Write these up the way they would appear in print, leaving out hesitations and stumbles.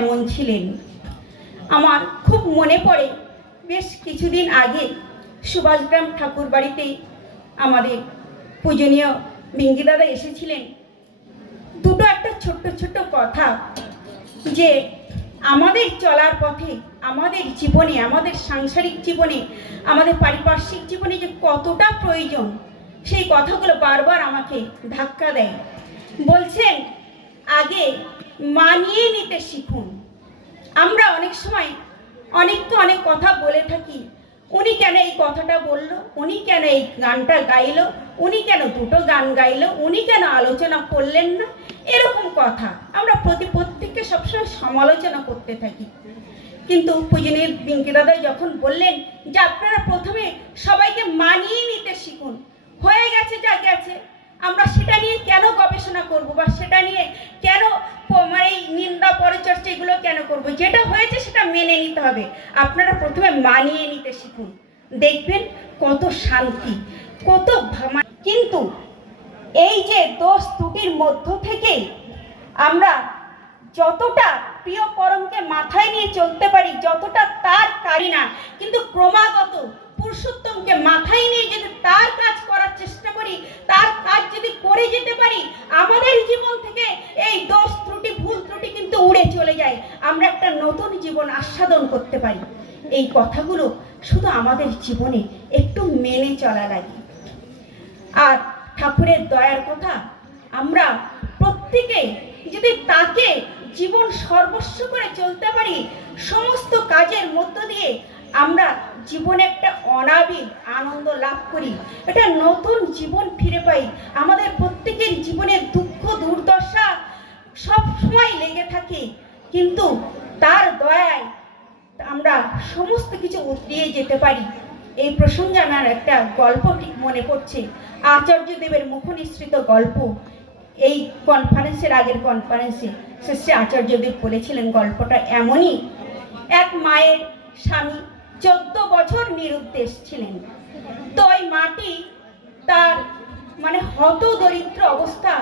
কেমন ছিলেন। আমার খুব মনে পড়ে বেশ কিছুদিন আগে সুভাষগ্রাম ঠাকুর বাড়িতে আমাদের পূজনীয় বিঙ্গি দাদা এসেছিলেন। দুটো একটা ছোট্ট ছোট্ট কথা, যে আমাদের চলার পথে, আমাদের জীবনে, আমাদের সাংসারিক জীবনে, আমাদের পারিপার্শ্বিক জীবনে যে কতটা প্রয়োজন, সেই কথাগুলো বারবার আমাকে ধাক্কা দেয়। বলছেন, আগে মানিয়ে নিতে শিখুন। আমরা অনেক সময় অনেক কথা বলে থাকি, উনি কেন এই কথাটা বলল, উনি কেন এই গানটা গাইলো, উনি কেন দুটো গান গাইলো, উনি কেন আলোচনা করলেন না, এরকম কথা আমরা প্রত্যেককে সবসময় সমালোচনা করতে থাকি। কিন্তু পূজনীয় বিঙ্কি দাদা যখন বললেন যে আপনারা প্রথমে সবাইকে মানিয়ে নিতে শিখুন, হয়ে গেছে যা গেছে, আমরা সেটা নিয়ে কেন গবেষণা করব, বা সেটা নিয়ে কেন মানে নিন্দা পরচর্চা এগুলো কেন করব, যেটা হয়েছে সেটা মেনে নিতে হবে। আপনারা প্রথমে মানিয়ে নিতে শিখুন, দেখবেন কত শান্তি, কত কিন্তু এই যে দোষ ত্রুটির মধ্য থেকে আমরা যতটা প্রিয় পরমকে মাথায় নিয়ে চলতে পারি, যতটা তার কারি না, কিন্তু ক্রমাগত পুরুষোত্তমকে মাথায় নিয়ে যদি তার কাজ করার চেষ্টা করি, তার কাজ যদি করে যেতে পারি, আমাদের জীবন থেকে এই দোষ ত্রুটি ভুল ত্রুটি কিন্তু উড়ে চলে যায়, আমরা একটা নতুন জীবন আস্বাদন করতে পারি। এই কথাগুলো শুধু আমাদের জীবনে একটু মেনে চলা লাগে। আর ঠাকুরের দয়ার কথা, আমরা প্রত্যেকে যদি তাকে জীবন সর্বস্ব করে চলতে পারি, সমস্ত কাজের মধ্য দিয়ে আমরা জীবনে একটা অনাবিল আনন্দ লাভ করি, একটা নতুন জীবন ফিরে পাই। আমাদের প্রত্যেকের জীবনে দুঃখ দুর্দশা সব সময় লেগে থাকে, কিন্তু তার দয়ায় আমরা সমস্ত কিছু উতরিয়ে যেতে পারি। এই প্রসঙ্গে আমার একটা গল্প ঠিক মনে পড়ছে, আচার্যদেবের মুখ নিঃসৃত গল্প। এই কনফারেন্সের আগের কনফারেন্সে শেষে আচার্যদেব বলেছিলেন, গল্পটা এমনই, এক মায়ের স্বামী 14 বছর নিরুদ্দেশ ছিলেন। তো ওই মাটি তার মানে হত দরিদ্র অবস্থা,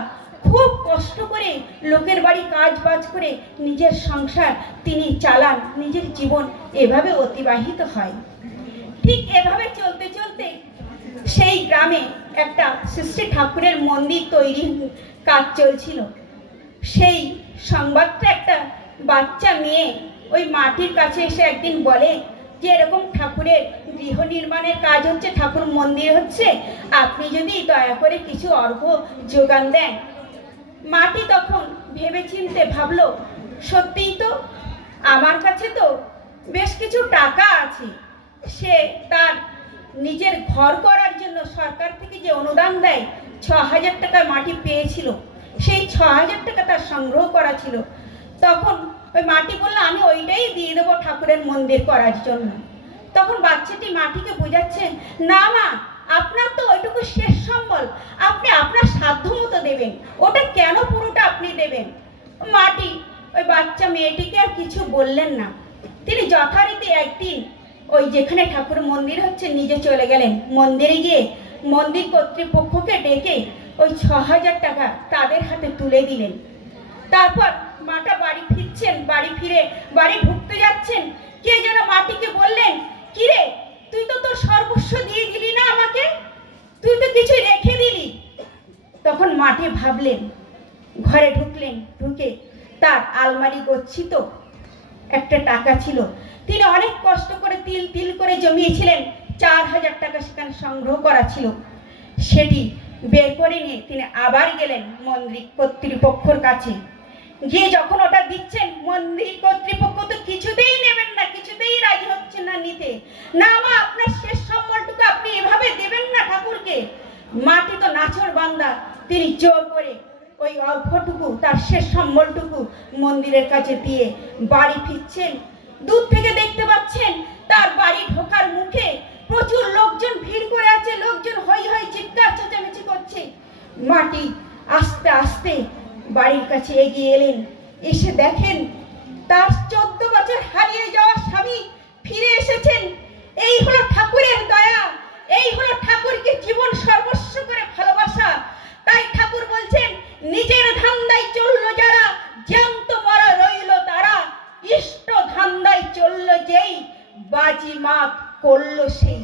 খুব কষ্ট করে লোকের বাড়ি কাজ বাজ করে নিজের সংসার তিনি চালান, নিজের জীবন এভাবে অতিবাহিত হয়। ঠিক এভাবে চলতে চলতে সেই গ্রামে একটা শ্রী ঠাকুরের মন্দির তৈরির কাজ চলছিল। সেই সংবাদটা একটা বাচ্চা মেয়ে ওই মাটির কাছে এসে একদিন বলে যে এরকম ঠাকুরের গৃহ নির্মাণের কাজ হচ্ছে, ঠাকুর মন্দির হচ্ছে, আপনি যদি দয়া করে কিছু অর্ঘ্য যোগান দেন। মাটি তখন ভেবে চিনতে ভাবলো, সত্যিই তো আমার কাছে তো বেশ কিছু টাকা আছে, সে তার নিজের ঘর করার জন্য সরকার থেকে যে অনুদান দেয় 6,000 টাকা মাটি পেয়েছিল, সেই 6,000 টাকা তার সংগ্রহ করা ছিল। তখন ওই মাটি বললো, আমি ওইটাই দিয়ে দেবো ঠাকুরের মন্দির করার জন্য। তখন বাচ্চাটি মাটিকে বোঝাচ্ছে, না মা, আপনার তো ওইটুকু শেষ সম্বল, আপনি আপনার সাধ্য মতো দেবেন, ওটা কেন পুরোটা আপনি দেবেন। মাটি ওই বাচ্চা মেয়েটিকে আর কিছু বললেন না। তিনি যথারীতি একদিন ওই যেখানে ঠাকুর মন্দির হচ্ছে নিজে চলে গেলেন, মন্দিরে গিয়ে মন্দির কর্তৃপক্ষকে ডেকে ওই 6,000 টাকা তাদের হাতে তুলে দিলেন। তারপর মাটা বাড়ি ফিরছেন, বাড়ি ফিরে বাড়ি ঢুকতে যাচ্ছেন, কে যেন মাটিকে বললেন, কিরে তুই তো তোর সর্বস্ব দিয়ে দিলি না আমাকে, তুই তো কিছু রেখে দিলি। তখন মাটি ভাবলেন, ঘরে ঢুকলেন, ঢুকে তার আলমারি গচ্ছিত একটা টাকা ছিল, তিনি অনেক কষ্ট করে তিল তিল করে জমিয়েছিলেন, 4,000 টাকা সেখানে সংগ্রহ করা ছিল। সেটি বের করে নিয়ে তিনি আবার গেলেন মন্দির কর্তৃপক্ষের কাছে। গিয়ে যখন ওটা দিচ্ছেন, মন্দির কর্তৃপক্ষ তো কিছুতেই নেবেন না, কিছুতেই রাজি হচ্ছেন না নিতে। না মা, আপনার শেষ সম্বলটুকু আপনি এভাবে দেবেন না ঠাকুরকে। মাটি তো নাছর বান্দা, তিনি জোর করে ওই অল্পটুকু তার শেষ সম্বলটুকু মন্দিরের কাছে দিয়ে বাড়ি ফিরছেন। দূর থেকে দেখতে পাচ্ছেন তার বাড়ি ঢোকার মুখে প্রচুর লোকজন ভিড় করে আছে, লোকজন হই হই চিৎকার চেঁচামেচি করছে। মাটি আস্তে আস্তে বাড়ির কাছে এগিয়ে এলেন, এসে দেখেন তার 14 বছর হারিয়ে যাওয়া স্বামী ফিরে এসেছেন। এই হলো ঠাকুরের দয়া, এই হলো ঠাকুরকে জীবন সর্বস্ব করে ভালোবাসা। তাই ঠাকুর বলছেন, নিজের ধান্দায় চললো যারা, জ্যান্ত মরা রইল তারা, চললো যেই বাজি মাত করলো সেই।